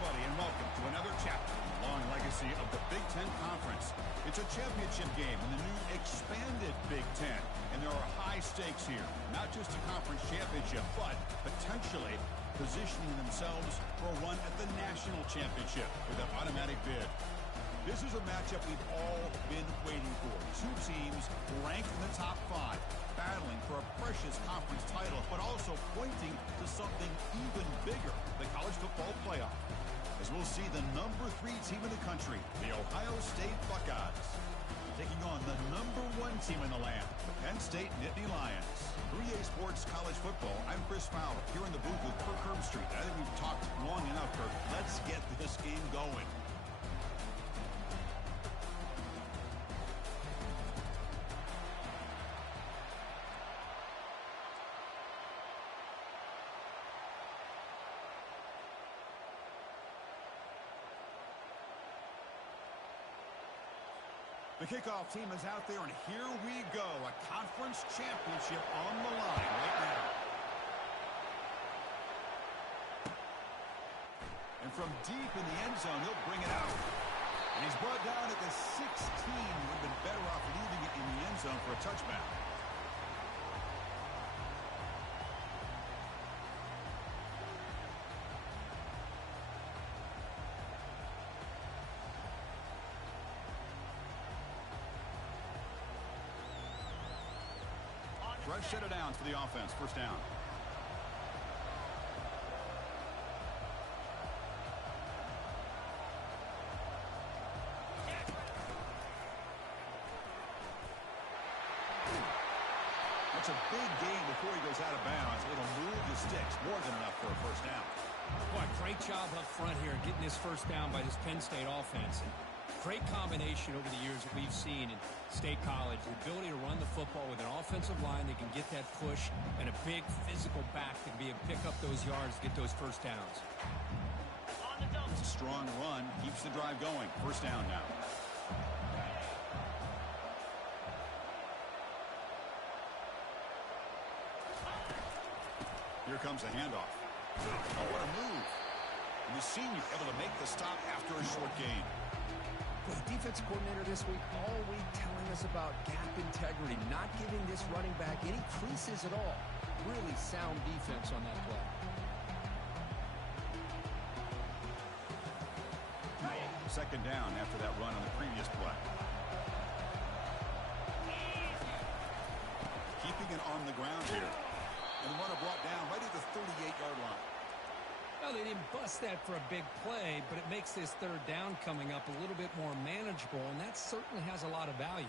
everybody, and welcome to another chapter in the long legacy of the Big Ten Conference. It's a championship game in the new expanded Big Ten, and there are high stakes here. Not just a conference championship, but potentially positioning themselves for a run at the national championship with an automatic bid. This is a matchup we've all been waiting for. Two teams ranked in the top 5, battling for a precious conference title, but also pointing to something even bigger, the college football playoff. As we'll see the number 3 team in the country, the Ohio State Buckeyes, taking on the number 1 team in the land, the Penn State Nittany Lions. 3A Sports College Football, I'm Chris Fowler, here in the booth with Kirk Herbstreit. I think we've talked long enough, Kirk. Let's get this game going. The kickoff team is out there, and here we go. A conference championship on the line right now. And from deep in the end zone, he'll bring it out. And he's brought down at the 16. Would have been better off leaving it in the end zone for a touchback. Fresh set of downs for the offense. First down. That's a big gain before he goes out of bounds. It'll move the sticks. More than enough for a first down. Boy, great job up front here getting this first down by this Penn State offense. And great combination over the years that we've seen in State College. The ability to run the football with an offensive line that can get that push and a big physical back that can be able to pick up those yards to get those first downs. It's a strong run. Keeps the drive going. First down now. Here comes the handoff. Oh, what a move. And the senior able to make the stop after a short gain. The defensive coordinator this week all week telling us about gap integrity, not giving this running back any creases at all. Really sound defense on that play. Second down after that run on the previous play. Keeping it on the ground here. And the runner brought down right at the 38-yard line. Well, they didn't bust that for a big play, but it makes this third down coming up a little bit more manageable, and that certainly has a lot of value.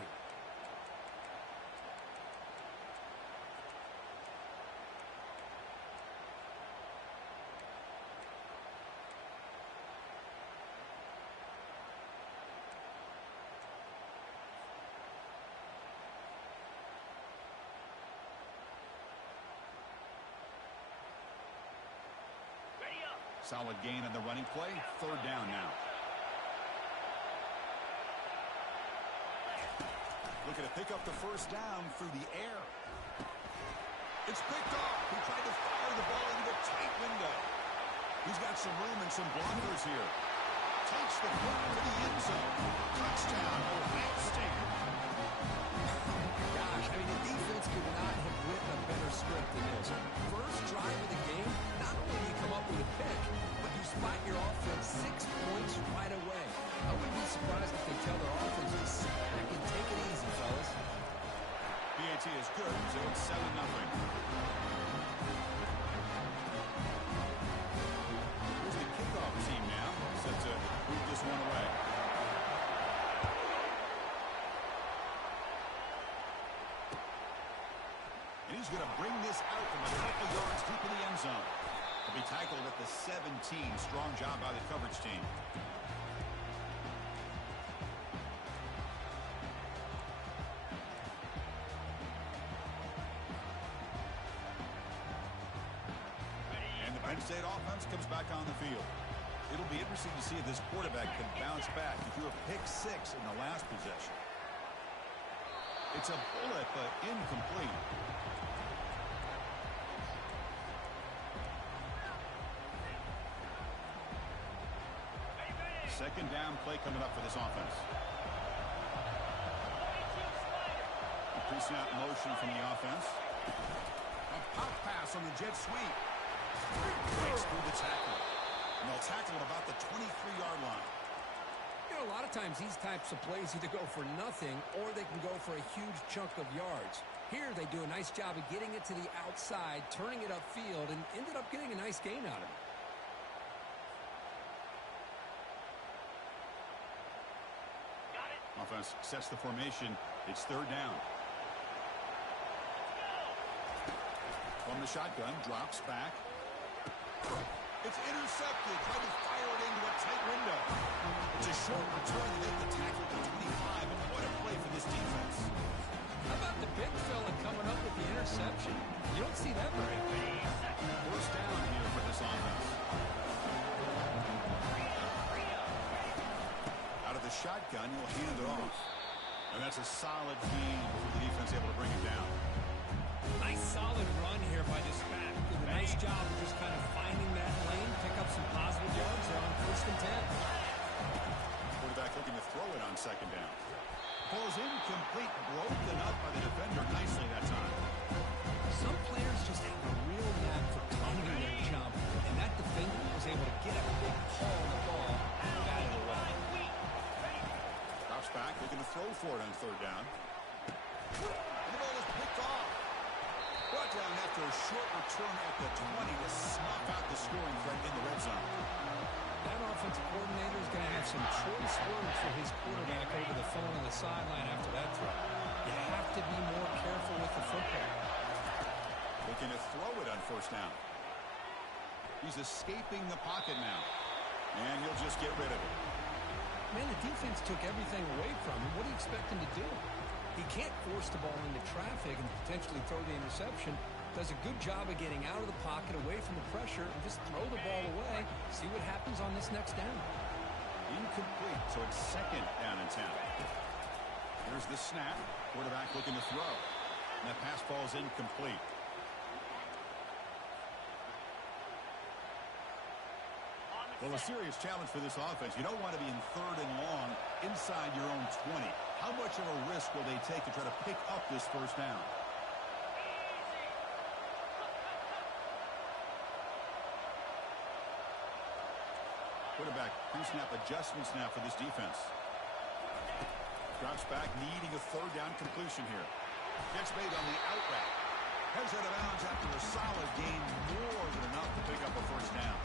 Solid gain on the running play. Third down now. Looking to pick up the first down through the air. It's picked off. He tried to fire the ball into a tight window. He's got some room and some blockers here. Takes the foot to the end zone. Touchdown, Ohio State. Gosh, I mean, the defense could not have written a better script than this. First drive of the game, not only do you come up with a pick, but you spot your offense 6 points right away. I wouldn't be surprised if they tell their offense to sit back and take it easy, fellas. PAT is good, so it's 7-0. Here's the kickoff team now, set to move this one away. And he's going to bring this out from a couple yards deep in the end zone. He'll be tackled at the 17. Strong job by the coverage team. And the Penn State offense comes back on the field. It'll be interesting to see if this quarterback can bounce back. He threw a pick 6 in the last possession. It's a bullet, but incomplete. Second down play coming up for this offense. Pre-snap motion from the offense. A pop pass on the jet sweep. Breaks through the tackle. And they'll tackle at about the 23-yard line. You know, a lot of times these types of plays either go for nothing or they can go for a huge chunk of yards. Here they do a nice job of getting it to the outside, turning it upfield, and ended up getting a nice gain out of it. Offense sets the formation. It's third down. From the shotgun, drops back. It's intercepted. Trying to fire it into a tight window. It's a short return to make the tackle to 25. And what a play for this defense. How about the big fella coming up with the interception? You don't see that very often. First down here for this offense. Out of the shotgun, he'll hand it off. And that's a solid gain for the defense able to bring it down. Nice solid run here by this back. Did a nice job of just kind of finding that lane, pick up some positive yards there on first and 10. Quarterback looking to throw it on second down. Falls incomplete, broken up by the defender nicely that time. Some players just have a real knack for timing their jump, and that defender was able to get a big pull on the ball and bat it away. Drops back, looking to throw for it on third down. And the ball is picked off. Brought down after a short return at the 20 to snuff out the scoring threat in the red zone. That offensive coordinator is going to have some choice words for his quarterback over the phone on the sideline after that throw. You have to be more careful with the football. Looking to throw it on first down. He's escaping the pocket now. And he'll just get rid of it. Man, the defense took everything away from him. What do you expect him to do? He can't force the ball into traffic and potentially throw the interception. Does a good job of getting out of the pocket, away from the pressure, and just throw the ball away. See what happens on this next down. Incomplete, so it's second down and 10. Here's the snap. Quarterback looking to throw. And that pass ball is incomplete. Well, a serious challenge for this offense. You don't want to be in third and long inside your own 20. How much of a risk will they take to try to pick up this first down? Quarterback pre-snap adjustments now for this defense. Drops back, needing a third down completion here. Gets made on the out route. Heads out of bounds after a solid gain, more than enough to pick up a first down.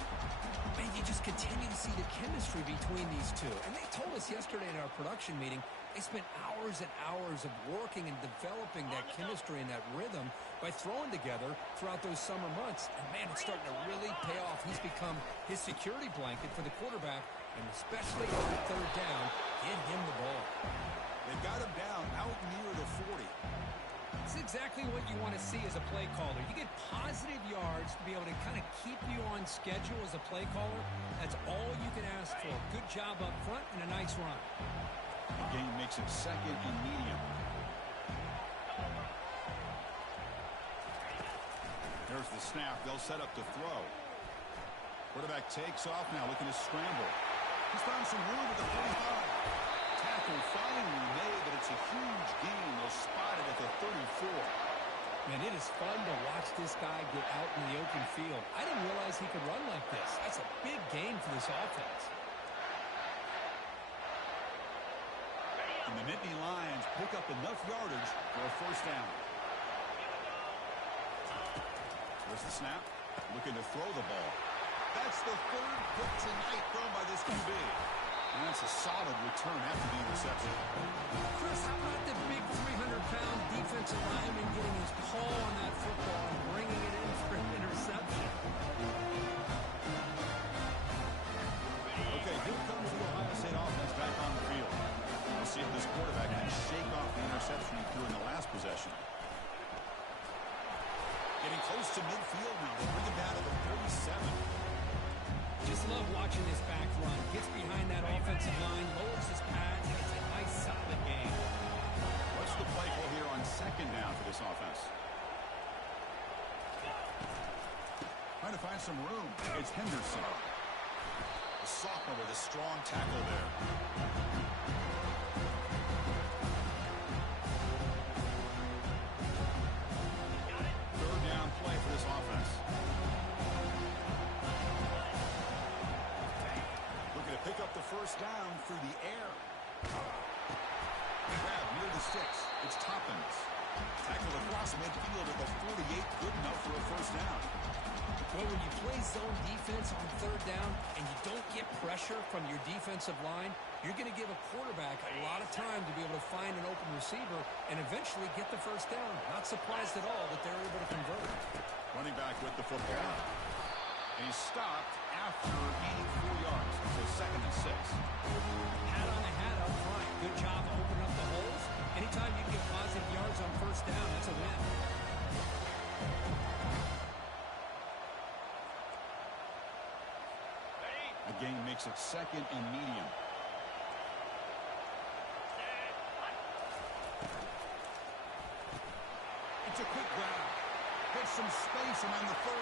Man, you just continue to see the chemistry between these two. And they told us yesterday in our production meeting, they spent hours and hours of working and developing that chemistry and that rhythm by throwing together throughout those summer months. And, man, it's starting to really pay off. He's become his security blanket for the quarterback, and especially on the third down, get him the ball. They got him down out near the 40. It's exactly what you want to see as a play caller. You get positive yards to be able to kind of keep you on schedule as a play caller. That's all you can ask for. Good job up front and a nice run. The game makes it second and medium. There's the snap. They'll set up to throw. Quarterback takes off now, looking to scramble. He's found some room at the 45. Tackle finally made, but it's a huge gain. They'll spot it at the 34. Man, it is fun to watch this guy get out in the open field. I didn't realize he could run like this. That's a big gain for this offense. And the Nittany Lions pick up enough yardage for a first down. There's the snap. Looking to throw the ball. That's the third pick tonight thrown by this QB. And that's a solid return after the interception. Chris, how about the big 300-pound defensive lineman getting his paw on that football and bringing it in for an interception? Okay, here comes the Ohio State offense back on the field. We'll see if this quarterback can shake off the interception he threw in the last possession. Getting close to midfield now. They bring him down to the 37. Just love watching this back run. Gets behind that offensive line, lowers his pads, and it's a nice, solid game. What's the play call here on second down for this offense? Trying to find some room. It's Henderson. The sophomore with a strong tackle there. Third down play for this offense. Looking to pick up the first down through the air. Grab near the sticks. It's Toppins. Tackle across midfield at the 48. Good enough for a first down. Well, when you play zone defense on third down and you don't get pressure from your defensive line, you're going to give a quarterback a lot of time to be able to find an open receiver and eventually get the first down. Not surprised at all that they're able to convert. Running back with the football. And he's stopped after gaining 4 yards. So 2nd and 6. Hat on the hat up front. Good job opening up the holes. Anytime you can get positive yards on first down, that's a win. The game makes it 2nd and medium. It's a quick grab. Gets some space around the 30.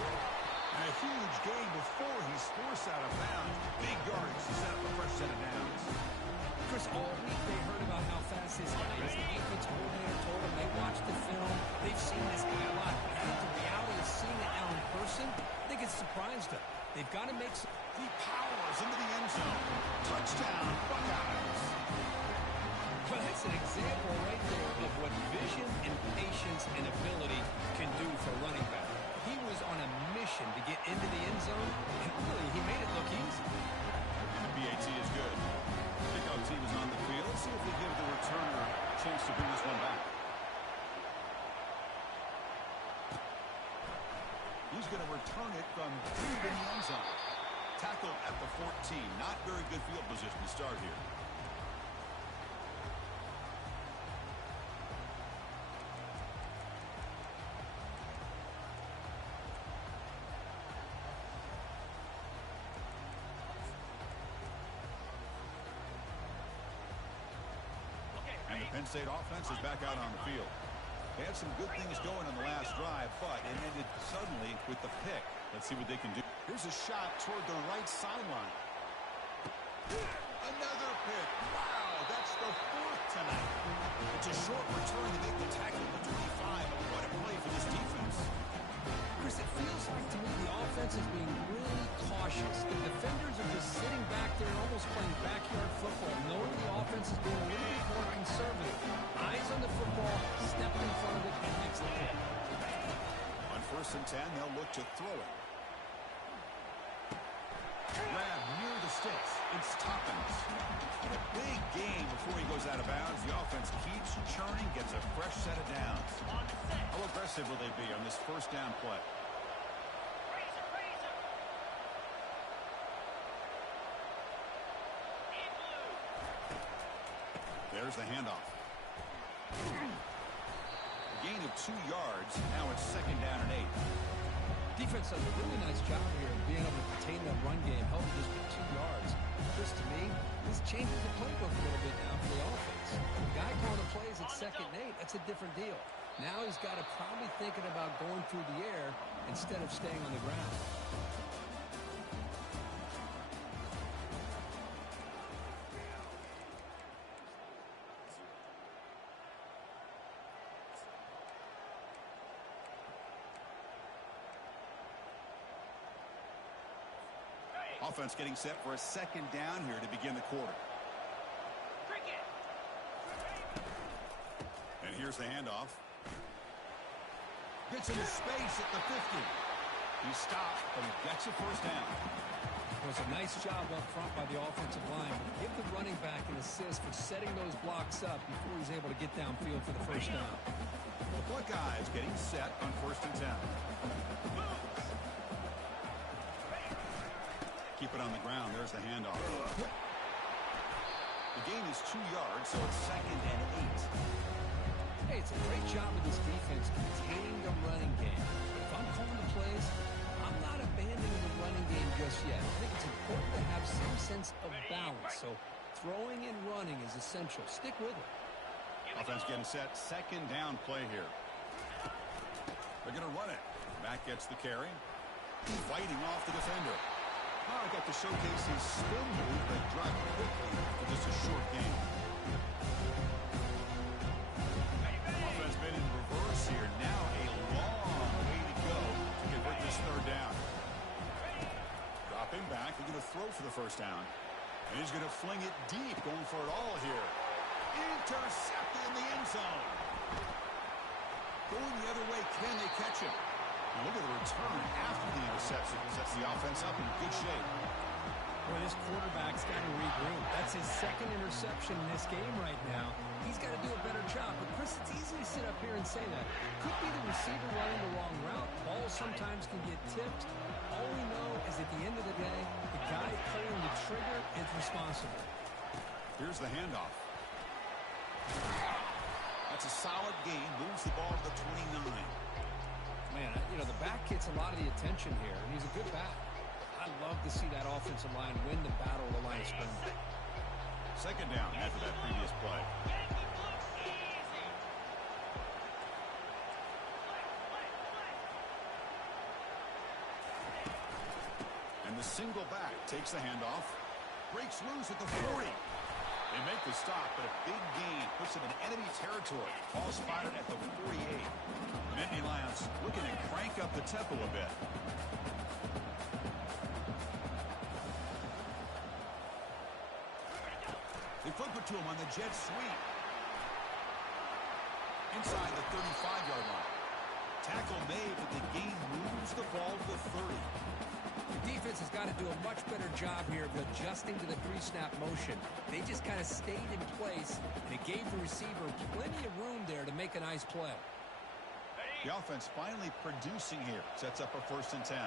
And a huge gain before he's forced out of bounds. Big yardage to set up a fresh set of downs. Chris, all week they heard about how fast this guy is. The defense coordinator told them they watched the film. They've seen this guy a lot. But the reality of seeing it now in person, I think it's surprised them. They've got to make some... He powers into the end zone. Touchdown, Buckeyes. Well, that's an example right there of what vision and patience and ability can do for a running back. He was on a mission to get into the end zone, and really, he made it look easy. And the PAT is good. Pickout team is on the field. Let's see if they give the returner a chance to bring this one back. He's going to return it from deep in the end zone. Tackled at the 14. Not very good field position to start here. And the Penn State offense is back out on the field. They had some good things going on the last drive, but it ended suddenly with the pick. Let's see what they can do. Here's a shot toward the right sideline. Another pick. Wow, that's the 4th tonight. It's a short return to make the tackle at the 25. And what a play for this defense. Chris, it feels like to me the offense is being really cautious. The defenders are just sitting back there almost playing backyard football, knowing the offense is being a little bit more conservative. Eyes on the football, step in front of it, and makes the pick. On 1st and 10, they'll look to throw it. Grab near the sticks. It's Toppins. A big gain before he goes out of bounds. The offense keeps churning, gets a fresh set of downs. How aggressive will they be on this first down play? There's the handoff. A gain of 2 yards. Now it's 2nd down and 8. Defense does a really nice job here of being able to contain that run game, helping just with 2 yards. Chris, to me, this changes the playbook a little bit now for the offense. The guy calling the plays at 2nd and 8, that's a different deal. Now he's got to probably thinking about going through the air instead of staying on the ground. Offense getting set for a 2nd down here to begin the quarter. And here's the handoff. Gets into space at the 50. He stopped, but he gets a first down. It was a nice job up front by the offensive line. Give the running back an assist for setting those blocks up before he's able to get downfield for the first down. The Buckeyes getting set on 1st and 10. Keep it on the ground. There's the handoff. The gain is 2 yards, so it's 2nd and 8. Hey, it's a great job of this defense containing the running game. But if I'm calling the plays, I'm not abandoning the running game just yet. I think it's important to have some sense of balance. So throwing and running is essential. Stick with it. Offense getting set. 2nd down play here. They're going to run it. Back gets the carry. Fighting off the defender. Oh, got to showcase his spin move, but dropped quickly for just a short game. Offense been in reverse here. Now a long way to go to convert this third down. Dropping back. They're going to throw for the first down. And he's going to fling it deep, going for it all here. Intercepted in the end zone. Going the other way, can they catch him? Now look at the return after the interception. Sets the offense up in good shape. Boy, this quarterback's got to regroup. That's his second interception in this game right now. He's got to do a better job. But, Chris, it's easy to sit up here and say that. Could be the receiver running the wrong route. Balls sometimes can get tipped. All we know is at the end of the day, the guy pulling the trigger is responsible. Here's the handoff. That's a solid gain. Moves the ball to the 29. Man, you know, the back gets a lot of the attention here, and he's a good back. I love to see that offensive line win the battle of the line of scrimmage. Second down after that previous play. And the single back takes the handoff. Breaks loose at the 40. They make the stop, but a big gain puts them in enemy territory. Ball spotted at the 48. Nittany Lions looking to crank up the tempo a bit. They flip it to him on the jet sweep. Inside the 35-yard line. Tackle made, but the gain moves the ball to the 30. The defense has got to do a much better job here of adjusting to the three-snap motion. They just kind of stayed in place, and it gave the receiver plenty of room there to make a nice play. The offense finally producing here. Sets up a 1st and 10.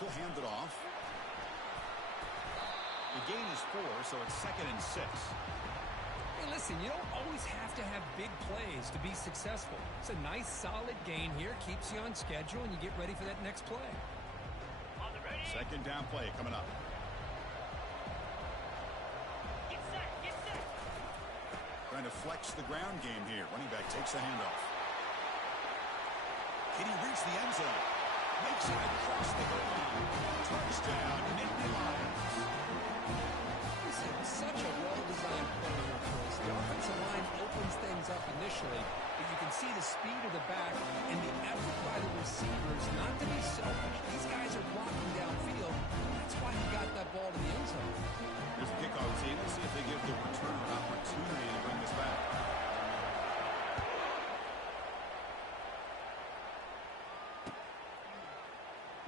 He'll hand it off. The gain is 4, so it's 2nd and 6. Hey, listen, you don't always have to have big plays to be successful. It's a nice, solid gain here. Keeps you on schedule, and you get ready for that next play. Second down play coming up. Trying to flex the ground game here. Running back takes the handoff. Can he reach the end zone? Makes it across the goal line. Touchdown, Nittany Lions. This is such a well-designed play here, Chris. The offensive line opens things up initially, but you can see the speed of the back and the effort by the receivers not to be selfish. These guys are blocking downfield. That's why he got that ball to the end zone. Here's the kickoff team. Let's see if they give the returner an opportunity to bring this back.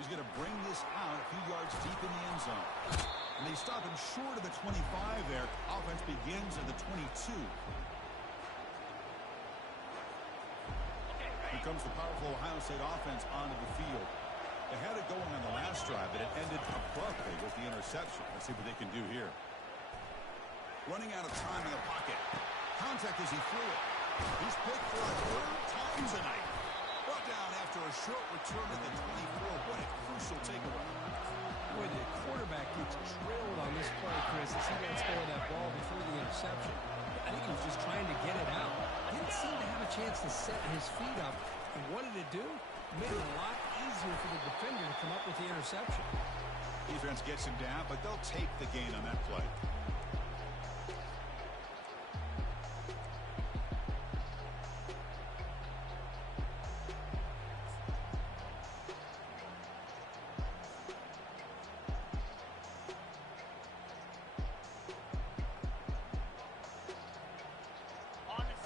He's going to bring this out a few yards deep in the end zone. And they stop him short of the 25 there. Offense begins at the 22. Here comes the powerful Ohio State offense onto the field. They had it going on the last drive, but it ended abruptly with the interception. Let's see what they can do here. Running out of time in the pocket. Contact as he threw it. He's picked for a 3rd time tonight. Brought down after a short return at the 24. What a crucial takeaway. Boy, the quarterback gets drilled on this play, Chris, as he lets go of that ball before the interception. I think he was just trying to get it out. Didn't seem to have a chance to set his feet up. And what did it do? Made it a lot easier for the defender to come up with the interception. Defense gets him down, but they'll take the gain on that play.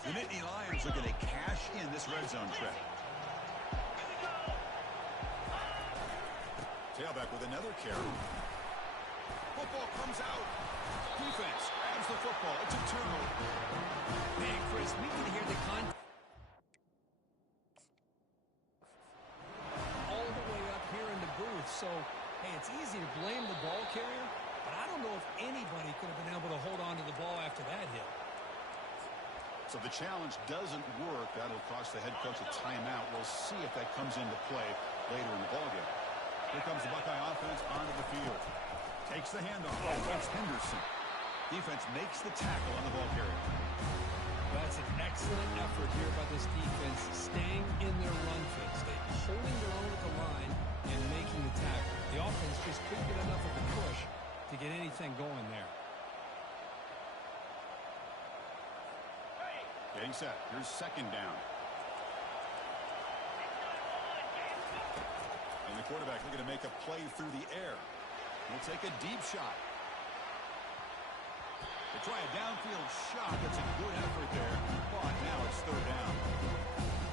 The Nittany Lions looking to cash in this red zone trip. Tailback with another carry. Football comes out. Defense grabs the football. It's a turnover. Man, Chris, we can hear the all the way up here in the booth. So, hey, it's easy to blame the ball carrier, but I don't know if anybody could have been able to hold on to the ball after that hit. So the challenge doesn't work. That'll cost the head coach a timeout. We'll see if that comes into play later in the ballgame. Here comes the Buckeye offense onto the field. Takes the handoff. That's Henderson. Defense makes the tackle on the ball carrier. That's an excellent effort here by this defense, staying in their run fits. They're holding their own at the line and set. Here's second down. And the quarterback looking to make a play through the air. He'll take a deep shot. They try a downfield shot. That's a good effort there. But now it's third down.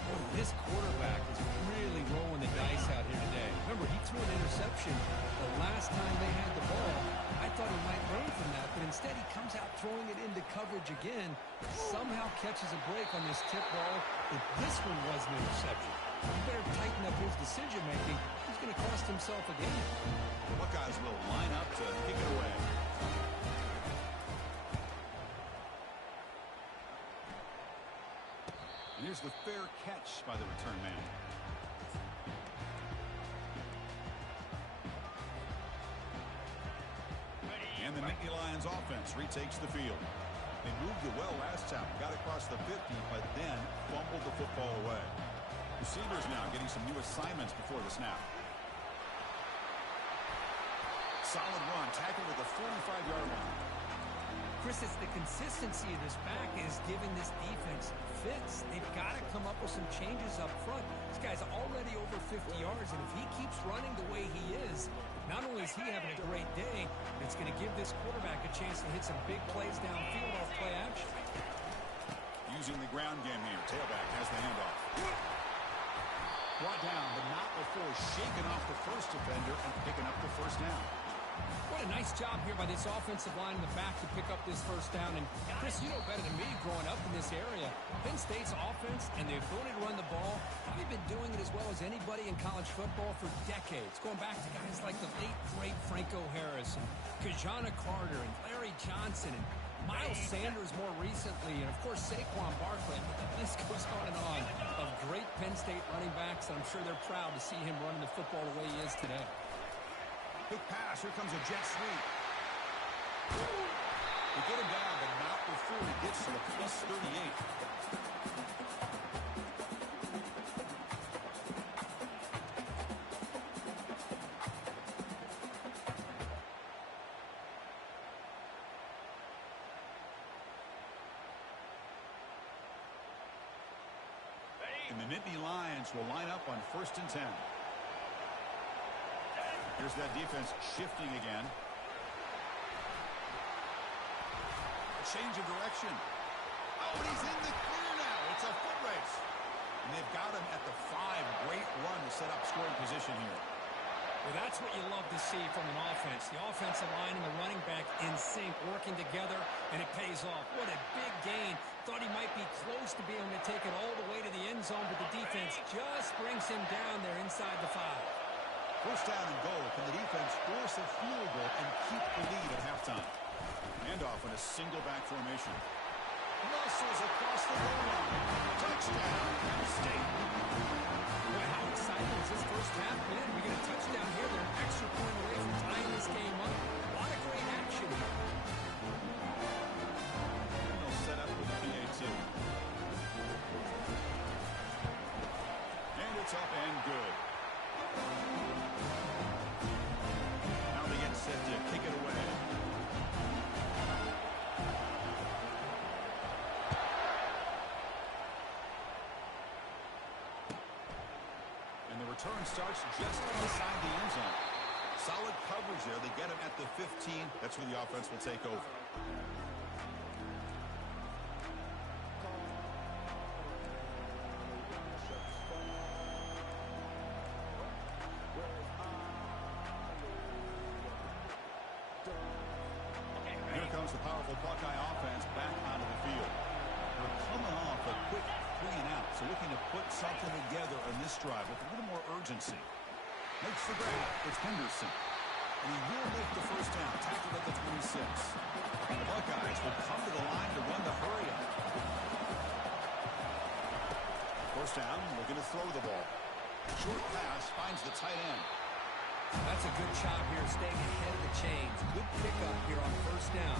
Boy, this quarterback is really rolling the dice out here today. Remember, he threw an interception the last time they had the ball. I thought he might learn from that, but instead he comes out throwing it into coverage again. Somehow catches a break on this tip ball. If this one was an interception, he better tighten up his decision-making. He's going to cost himself a game. The Buckeyes will line up to kick it away. And here's the fair catch by the return man. And the Nittany Lions offense retakes the field. They moved it well last time, got across the 50, but then fumbled the football away. Receivers now getting some new assignments before the snap. Solid run, tackled at the 45-yard line. Chris, it's the consistency of this back is giving this defense fits. They've got to come up with some changes up front. This guy's already over 50 yards, and if he keeps running the way he is, not only is he having a great day, but it's going to give this quarterback a chance to hit some big plays downfield off play action. Using the ground game here. Tailback has the handoff. Brought down, but not before shaking off the first defender and picking up the first down. What a nice job here by this offensive line in the back to pick up this first down. And, Chris, you know better than me growing up in this area. Penn State's offense and the ability to run the ball, probably been doing it as well as anybody in college football for decades, going back to guys like the late, great Franco Harris and Kajana Carter and Larry Johnson and Miles Sanders more recently, and, of course, Saquon Barkley. The list goes on and on of great Penn State running backs, and I'm sure they're proud to see him running the football the way he is today. Quick pass. Here comes a jet sweep. They get him down, but not before he gets to the plus 38. And the Nittany Lions will line up on 1st and 10. Here's that defense shifting again. A change of direction. Oh, and he's in the clear now. It's a foot race. And they've got him at the 5. Great run to set up scoring position here. Well, that's what you love to see from an offense. The offensive line and the running back in sync, working together, and it pays off. What a big gain. Thought he might be close to being able to take it all the way to the end zone, but the defense just brings him down there inside the 5. First down and goal. Can the defense force a field goal and keep the lead at halftime? Handoff in a single back formation. Muscles across the goal line. Touchdown, Penn State. Boy, how exciting has this first half been? We get a touchdown here. They're an extra point away from tying this game up. A lot of great action here. And they'll set up with the PAT. And it's up and good. Now they get set to kick it away. And the return starts just inside the end zone. Solid coverage there. They get him at the 15. That's where the offense will take over. Here comes the powerful Buckeye offense back onto the field. They're coming off a quick 3 and out, so looking to put something together on this drive with a little more urgency. Makes the grab. It's Henderson. And he will make the first down, tackled at the 26. The Buckeyes will come to the line to run the hurry up. First down, looking to throw the ball. Short pass finds the tight end. That's a good job here, staying ahead of the chains. Good pickup here on first down.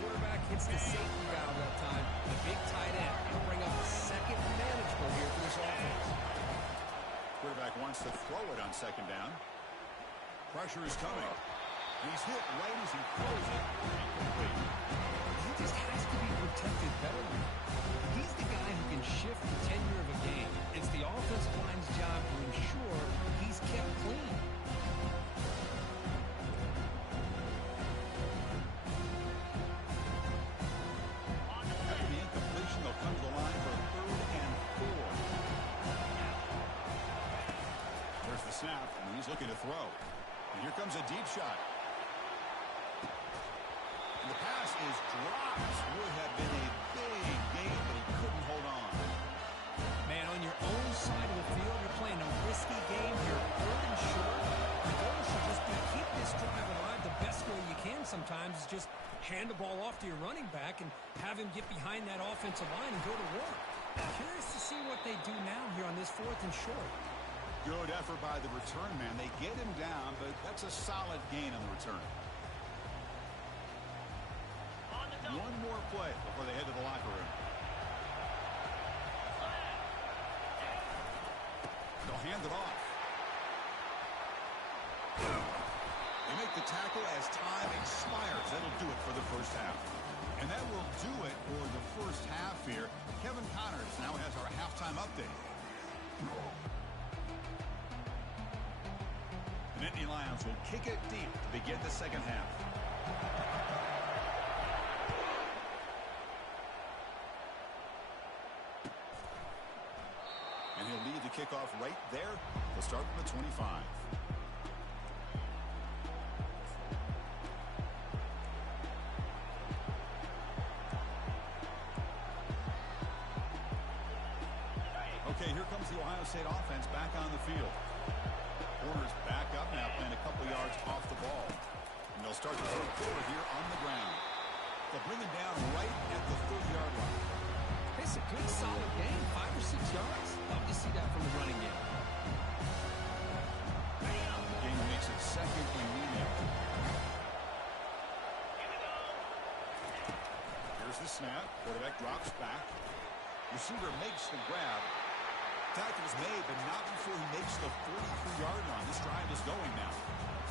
Quarterback hits the safety valve that time. The big tight end will bring up a second manageable here for this offense. Quarterback wants to throw it on second down. Pressure is coming. He's hit right as he throws it. Incomplete. He just has to be protected better. He's the guy who can shift the tenure of a game. It's the offensive line's job to ensure he's kept clean. After the incompletion, they'll come to the line for 3rd and 4. There's the snap, and he's looking to throw. And here comes a deep shot. And the pass is dropped. Would have been a big gain, but he couldn't hold on. Man, on your own side of the field, you're playing a risky game here, 3rd and short. The goal should just be keep this drive alive the best way you can sometimes is just hand the ball off to your running back and have him get behind that offensive line and go to work. Curious to see what they do now here on this 4th and short. Good effort by the return man. They get him down, but that's a solid gain on the return. One more play before they head to the locker room. They'll hand it off. They make the tackle as time expires. That'll do it for the first half. And that will do it for the first half here. Kevin Connors now has our halftime update. The Nittany Lions will kick it deep to begin the second half. And he'll lead the kickoff right there. He'll start from the 25. Okay, here comes the Ohio State offense back on the field. Corners back up now, playing a couple yards off the ball. And they'll start the 4th quarter here on the ground. They'll bring him down right at the 30-yard line. It's a good, solid game, 5 or 6 yards. Love to see that from the running game. The game makes it 2nd and medium. Here's the snap. Quarterback drops back. Receiver makes the grab. Tackle is made, but not before he makes the 43-yard line. This drive is going now.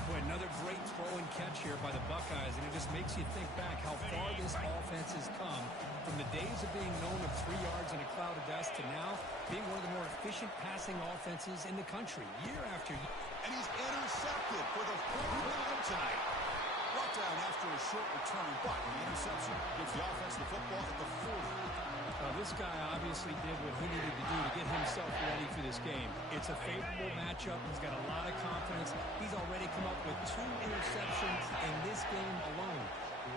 Boy, another great throw and catch here by the Buckeyes, and it just makes you think back how far this offense has come from the days of being known of 3 yards in a cloud of dust to now being one of the more efficient passing offenses in the country, year after year. And he's intercepted for the 4th time tonight. Brought down after a short return, but the interception gives the offense the football at the 40. This guy obviously did what he needed to do to get himself ready for this game. It's a favorable matchup. He's got a lot of confidence. He's already come up with 2 interceptions in this game alone.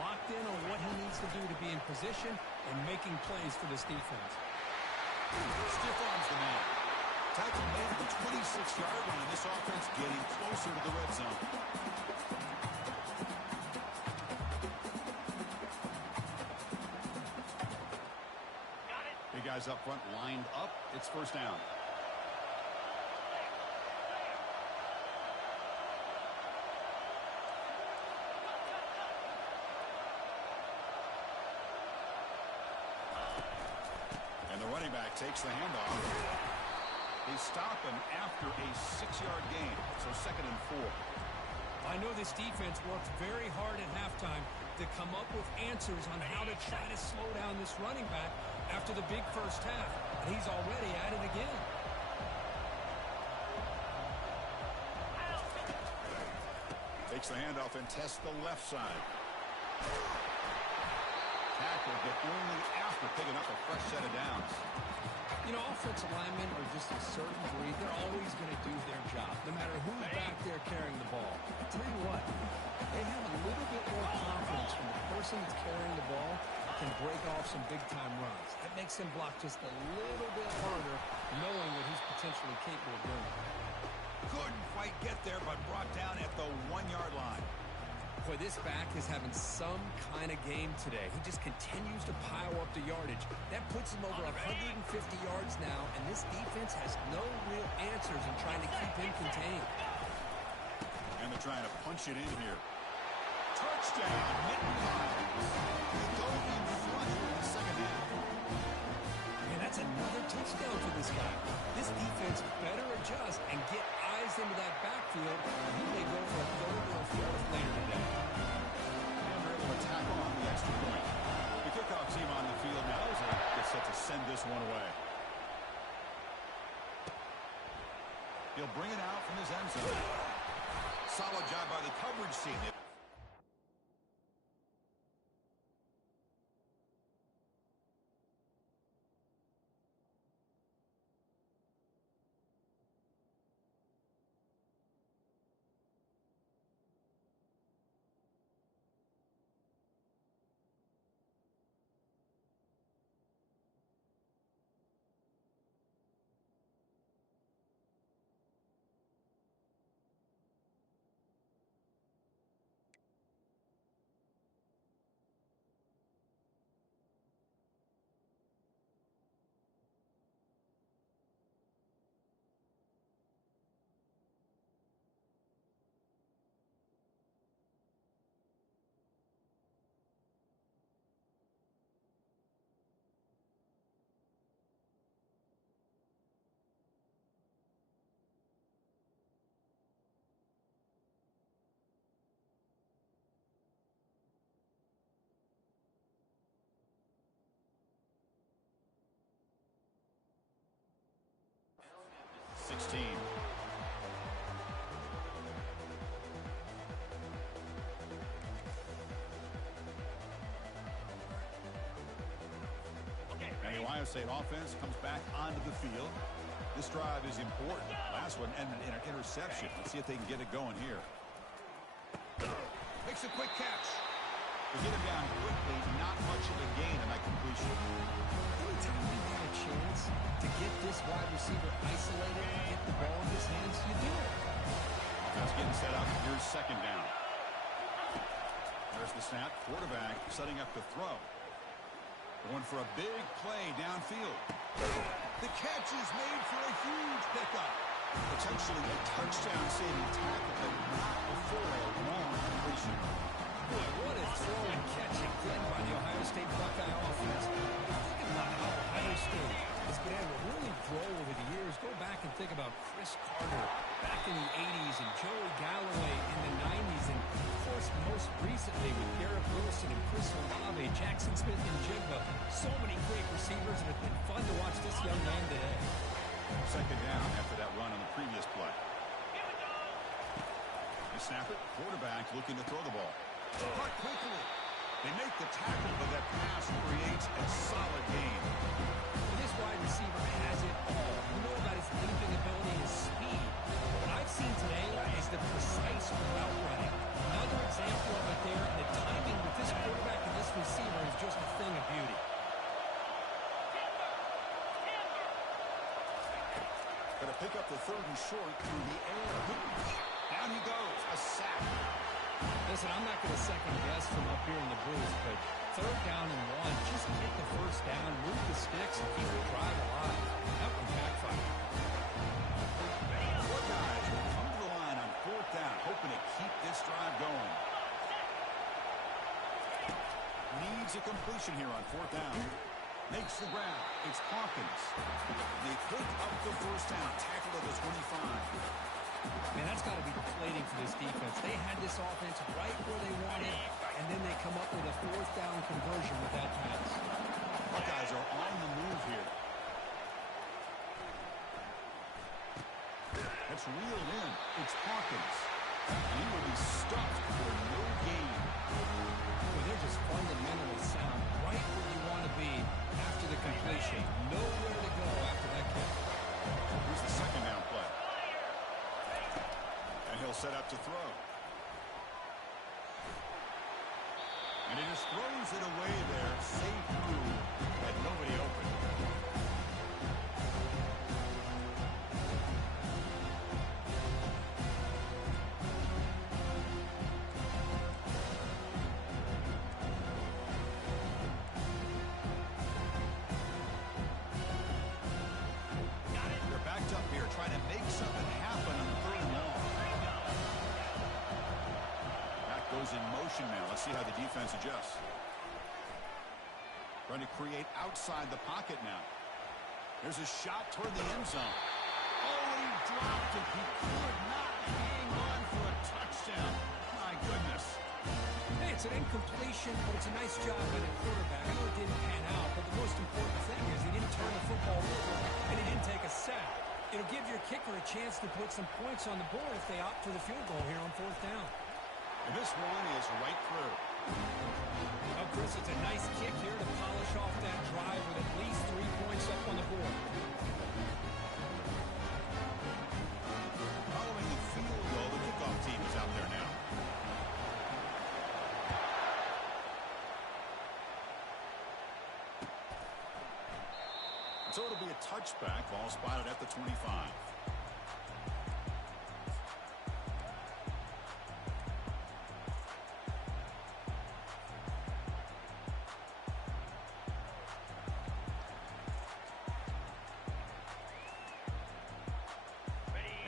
Locked in on what he needs to do to be in position and making plays for this defense. Stiff arms the man. Tackle made at the 26-yard line. This offense getting closer to the red zone. Big guys up front lined up. It's first down. And the running back takes the handoff. They stop him after a 6-yard gain. So 2nd and 4. I know this defense worked very hard at halftime to come up with answers on how to try to slow down this running back after the big first half. And he's already at it again. Takes the handoff and tests the left side. Tackle, but only after picking up a fresh set of downs. You know, offensive linemen are just a certain breed. They're always going to do their job, no matter who's back there carrying the ball. I tell you what, they have a little bit more confidence when the person that's carrying the ball can break off some big-time runs. That makes him block just a little bit harder, knowing what he's potentially capable of doing. Couldn't quite get there, but brought down at the 1-yard line. Boy, this back is having some kind of game today. He just continues to pile up the yardage. That puts him over 150 yards now, and this defense has no real answers in trying to keep him contained. And they're trying to punch it in here. Touchdown, Nittany Lions. They go in front here in the second half. Man, that's another touchdown for this guy. This defense better adjust and get eyes into that backfield. He may go for a 3rd or a 4th later today. And they're able to tackle on the extra point. The kickoff team on the field now is set to send this one away. He'll bring it out from his end zone. Solid job by the coverage team. And the Ohio State offense comes back onto the field. This drive is important. Last one ended in an interception. Let's see if they can get it going here. Makes a quick catch. They get him down quickly. Not much of a gain on that completion. Anytime you have a chance to get this wide receiver isolated and get the ball in his hands, you do it. Offense getting set up. Here's second down. There's the snap. Quarterback setting up the throw. Going for a big play downfield. The catch is made for a huge pickup. Potentially a touchdown-saving tackle, but not before a long completion. Boy, what a throw and catch again by the Ohio State Buckeye offense. Think about how Ohio State has been able to really grow over the years. Go back and think about Chris Carter back in the 80s and Joey Galloway in the 90s. And, of course, most recently with Garrett Wilson and Chris Olave, Jackson Smith and Jigba. So many great receivers, and it's been fun to watch this young man today. Second down after that run on the previous play. They snap it. Quarterback looking to throw the ball. Caught quickly. They make the tackle, but that pass creates a solid gain. This wide receiver has it all. You know about his leaping ability, his speed. What I've seen today is the precise route running. Another example of it there. The timing with this quarterback and this receiver is just a thing of beauty. Going to pick up the third and short through the air. Down he goes. A sack. Listen, I'm not going to second guess from up here in the booth, but third down and one, just get the first down, move the sticks, and keep the drive alive. That one backfired. Four guys will come to the line on fourth down, hoping to keep this drive going. Needs a completion here on fourth down. Makes the ground. It's Hawkins. They pick up the first down. Tackle at the 25. Man, that's got to be deflating for this defense. They had this offense right where they wanted, and then they come up with a fourth down conversion with that pass. Buckeyes are on the move here. That's reeled in. It's Hawkins. And he will be stuffed for no gain. Well, they're just fundamentally sound right where you want to be after the completion. Nowhere to go after that catch. Here's the second down play. And he'll set up to throw. And he just throws it away there. Safe move. Had nobody open. They're backed up here trying to make something happen on the third and long. That goes in motion now. Let's see how the defense adjusts. Trying to create outside the pocket now. There's a shot toward the end zone. Oh, he dropped it. He could not hang on for a touchdown. My goodness. Hey, it's an incompletion, but it's a nice job by the quarterback. I know it didn't pan out, but the most important thing is he didn't turn the football over, and he didn't take a sack. It'll give your kicker a chance to put some points on the board if they opt for the field goal here on fourth down. And this one is right through. Well, Chris, it's a nice kick here to polish off that drive with at least 3 points up on the board. Following the field goal, the kickoff team is out there now. So it'll be a touchback, ball spotted at the 25.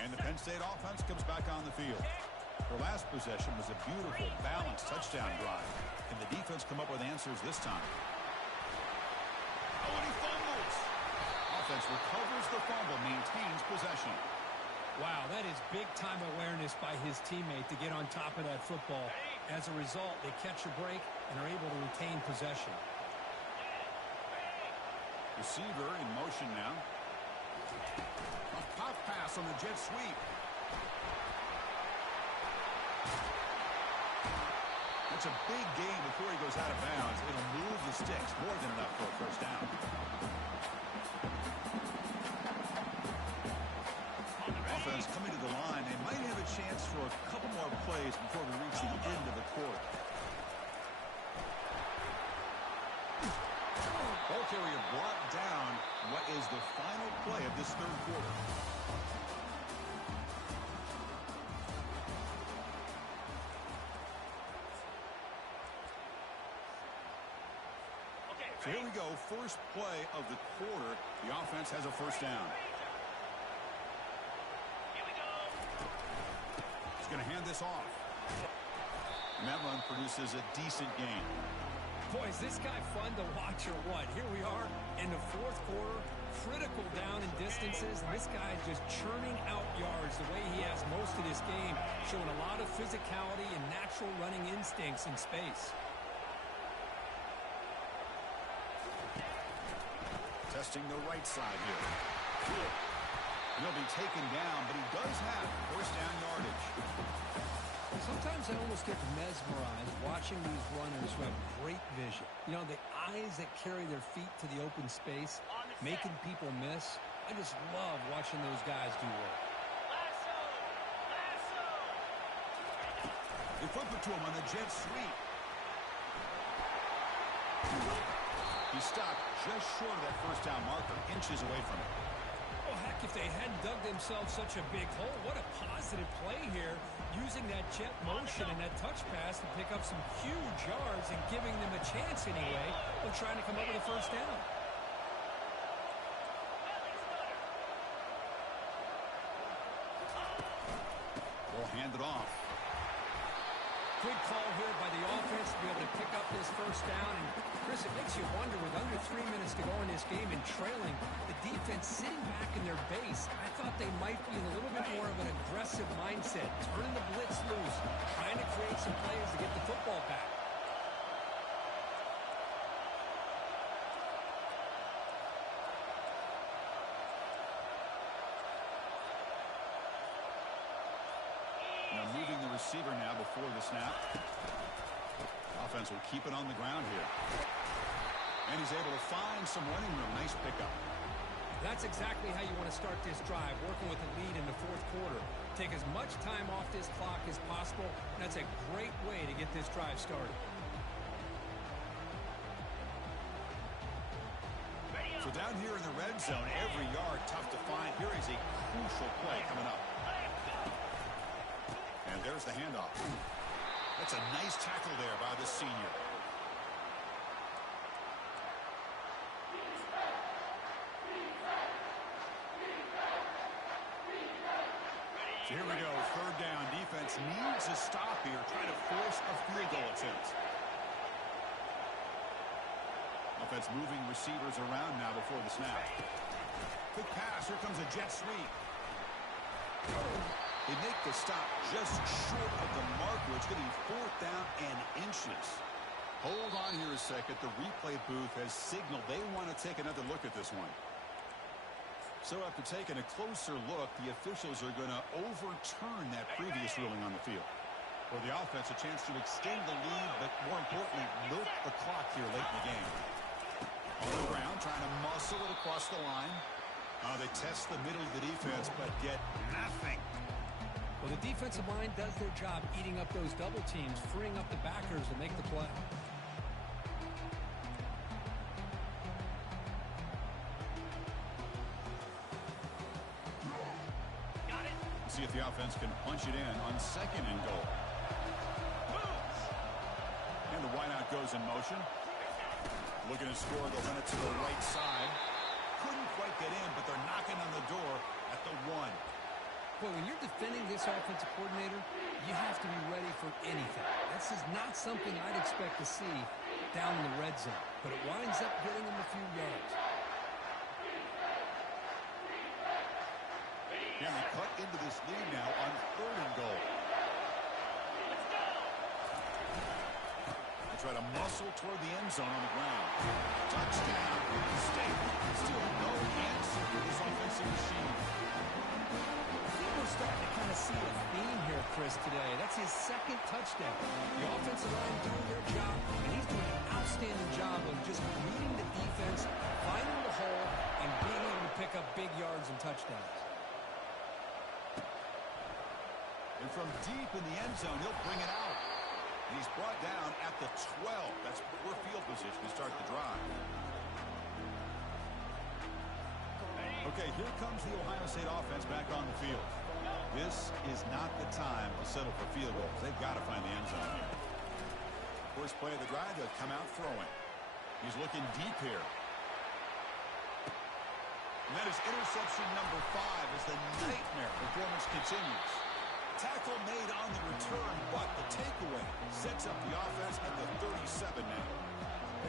And the Penn State offense comes back on the field. Their last possession was a beautiful, balanced touchdown drive. Can the defense come up with answers this time? Oh, and he fumbles! Offense recovers the fumble, maintains possession. Wow, that is big-time awareness by his teammate to get on top of that football. As a result, they catch a break and are able to retain possession. Receiver in motion now. A pop pass on the jet sweep. That's a big gain before he goes out of bounds. It'll move the sticks, more than enough for a first down. Offense coming to the line. They might have a chance for a couple more plays before we reach the end of the quarter. Ball carrier brought down. What is the final play of this third quarter? So here we go, first play of the quarter. The offense has a first down. He's going to hand this off. And that run produces a decent gain. Boy, is this guy fun to watch or what? Here we are in the fourth quarter, critical down in distances, and this guy is just churning out yards the way he has most of this game, showing a lot of physicality and natural running instincts in space. Testing the right side here. He'll be taken down, but he does have first down yardage. Sometimes I almost get mesmerized watching these runners who have great vision. You know, the eyes that carry their feet to the open space, making people miss. I just love watching those guys do work. They flip it to him on the jet sweep. He stopped just short of that first down marker, inches away from it. Oh, heck, if they hadn't dug themselves such a big hole, what a positive play here, using that jet motion and that touch pass to pick up some huge yards and giving them a chance anyway of trying to come up with a first down. They'll hand it off. Good call here by the offense to be able to pick up this first down. And, Chris, it makes you wonder, with under 3 minutes to go in this game and trailing, the defense sitting back in their base. I thought they might be in a little bit more of an aggressive mindset, turning the blitz loose, trying to create some plays to get the football back. Now moving the receiver now before the snap. Offense will keep it on the ground here. And he's able to find some running room. Nice pickup. That's exactly how you want to start this drive, working with the lead in the fourth quarter. Take as much time off this clock as possible. That's a great way to get this drive started. So down here in the red zone, every yard tough to find. Here is a crucial play coming up. And there's the handoff. That's a nice tackle there by the senior. So here we go, third down. Defense needs a stop here, trying to force a field goal attempt. Offense moving receivers around now before the snap. Quick pass, here comes a jet sweep. They make the stop just short of the marker. It's going to be fourth down and inches. Hold on here a second. The replay booth has signaled they want to take another look at this one. So after taking a closer look, the officials are going to overturn that previous ruling on the field. For the offense, a chance to extend the lead, but more importantly, milk the clock here late in the game. On the ground, trying to muscle it across the line. They test the middle of the defense, but get nothing. Well, the defensive line does their job eating up those double teams, freeing up the backers to make the play. See if the offense can punch it in on 2nd and goal. And the wideout goes in motion. Looking to score, they'll run it to the right side. Couldn't quite get in, but they're knocking on the door at the 1. Well, when you're defending this offensive coordinator, you have to be ready for anything. This is not something I'd expect to see down in the red zone, but it winds up getting them a few yards. And they cut into this lead now on 3rd and goal. They try to muscle toward the end zone on the ground. Touchdown. State. Still no answer for this offensive machine. I think we're starting to kind of see a theme here, Chris, today. That's his 2nd touchdown. The offensive line doing their job, and he's doing an outstanding job of just reading the defense, finding the hole, and being able to pick up big yards and touchdowns. And from deep in the end zone, he'll bring it out. And he's brought down at the 12. That's poor field position to start the drive. Okay, here comes the Ohio State offense back on the field. This is not the time to settle for field goals. They've got to find the end zone here. First play of the drive, they'll come out throwing. He's looking deep here. And that is interception number 5 as the nightmare performance continues. Tackle made on the return, but the takeaway sets up the offense at the 37 now.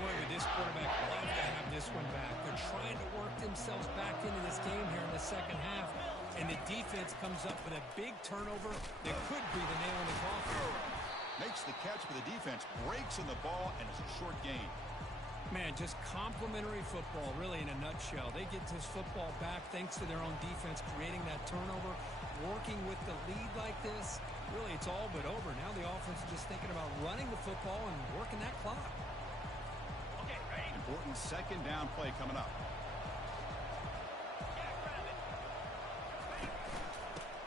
Boy, would this quarterback love to have this one back. They're trying to work themselves back into this game here in the second half, and the defense comes up with a big turnover that could be the nail in the coffin. Makes the catch, but the defense breaks in the ball, and it's a short gain. Man, just complimentary football, really, in a nutshell. They get this football back thanks to their own defense, creating that turnover, working with the lead like this. Really, it's all but over. Now the offense is just thinking about running the football and working that clock. Okay, ready? Important 2nd down play coming up.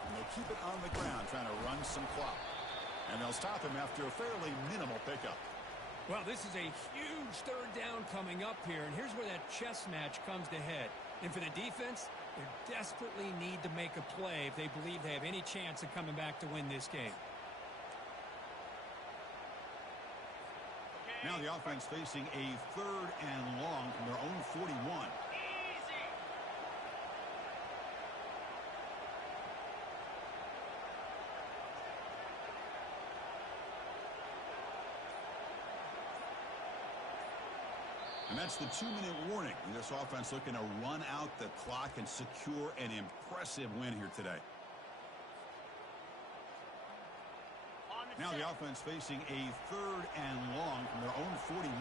And they'll keep it on the ground, trying to run some clock. And they'll stop him after a fairly minimal pickup. Well, this is a huge 3rd down coming up here, and here's where that chess match comes to head. And for the defense, they desperately need to make a play if they believe they have any chance of coming back to win this game. Now the offense facing a 3rd and long from their own 41. And that's the 2-minute warning. This offense looking to run out the clock and secure an impressive win here today. Now the offense facing a 3rd and long from their own 41.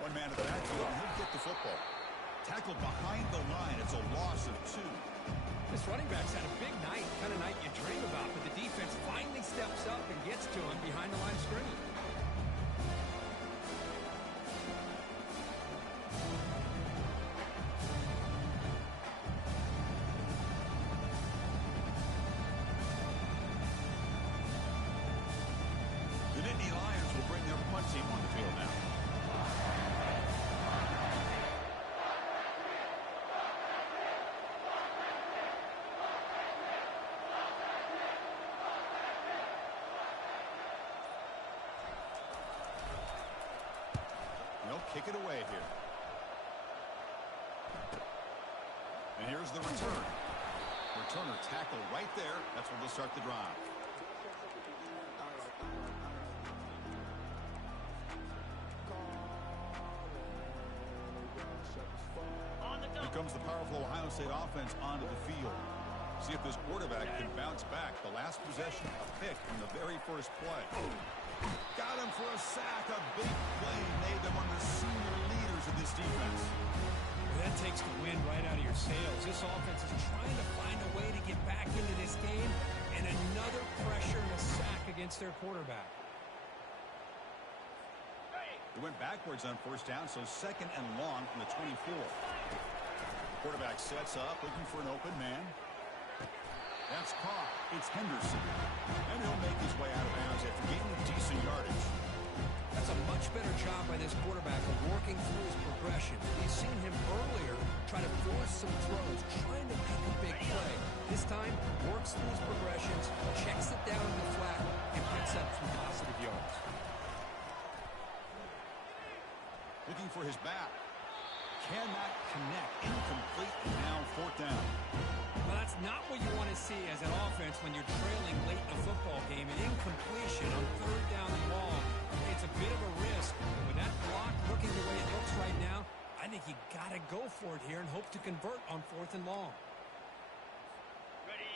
One man to the backfield, and he'll get the football. Tackled behind the line. It's a loss of 2. This running back's had a big night, kind of night you dream about, but the defense finally steps up and gets to him behind the line of scrimmage. The Nittany Lions will bring their punt team on the field now. Kick it away here. And here's the return. Returner tackle right there. That's where they'll start the drive. Here comes the powerful Ohio State offense onto the field. See if this quarterback can bounce back. The last possession, a pick in the very first play. Got him for a sack. A big play made them one of the senior leaders of this defense. That takes the wind right out of your sails. This offense is trying to find a way to get back into this game, and another pressure and a sack against their quarterback. They went backwards on first down, so second and long from the 24. Quarterback sets up, looking for an open man. That's caught. It's Henderson. And he'll make his way out of bounds after gaining decent yardage. That's a much better job by this quarterback of working through his progression. We've seen him earlier try to force some throws, trying to make a big play. This time, works through his progressions, checks it down in the flat, and picks up some positive yards. Looking for his back. Cannot connect. Incomplete. And now fourth down. Well, that's not what you want to see as an offense when you're trailing late in a football game. An incompletion on third down and long. It's a bit of a risk. But with that block looking the way it looks right now, I think you got to go for it here and hope to convert on fourth and long.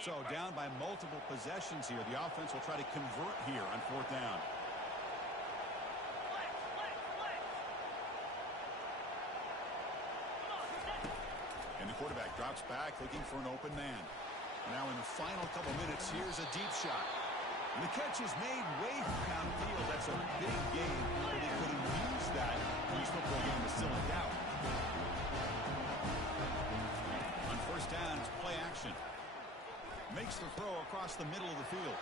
So down by multiple possessions here. The offense will try to convert here on fourth down. And the quarterback drops back looking for an open man. Now in the final couple minutes, here's a deep shot. And the catch is made way downfield. That's a big game, but they couldn't use that. This football game is still in doubt. On first down, it's play action. Makes the throw across the middle of the field.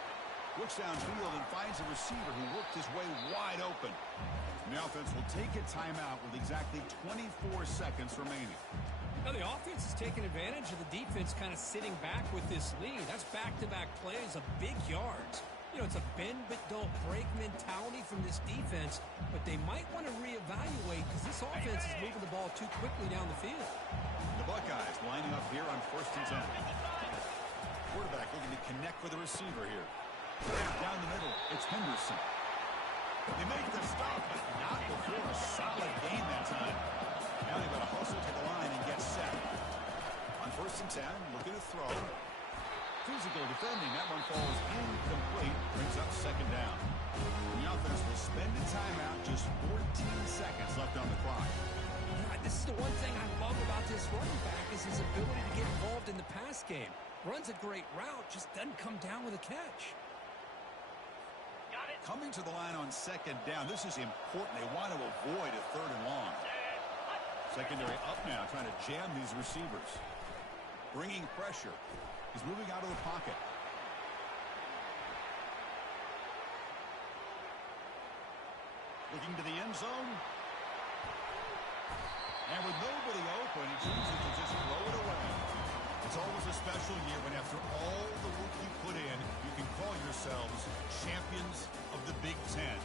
Looks downfield and finds a receiver who worked his way wide open. And the offense will take a timeout with exactly 24 seconds remaining. Now the offense is taking advantage of the defense kind of sitting back with this lead. That's back-to-back plays of big yards. You know, it's a bend-but-don't-break mentality from this defense, but they might want to reevaluate because this offense is moving the ball too quickly down the field. The Buckeyes lining up here on first and 10. Quarterback looking to connect with the receiver here. Down the middle, it's Henderson. They make the stop, but not before a solid gain that time. Now they've got to hustle to the line and get set. On first and 10, looking to throw. Physical defending. That one falls incomplete. Brings up second down. The offense will spend a timeout. Just 14 seconds left on the clock. This is the one thing I love about this running back is his ability to get involved in the pass game. Runs a great route, just doesn't come down with a catch. Coming to the line on second down. This is important. They want to avoid a third and long. Secondary up now, trying to jam these receivers. Bringing pressure. He's moving out of the pocket. Looking to the end zone. And with nobody open, it's easy to just throw it away. It's always a special year when after all the work you put in, you can call yourselves champions of the Big Ten.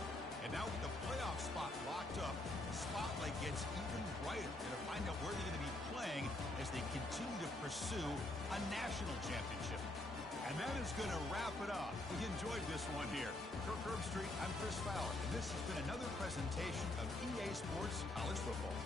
And now with the playoff spot locked up, the spotlight gets even brighter to find out where they're going to be playing as they continue to pursue a national championship. And that is going to wrap it up. We enjoyed this one here. Kirk Herbstreit, I'm Chris Fowler, and this has been another presentation of EA Sports College Football.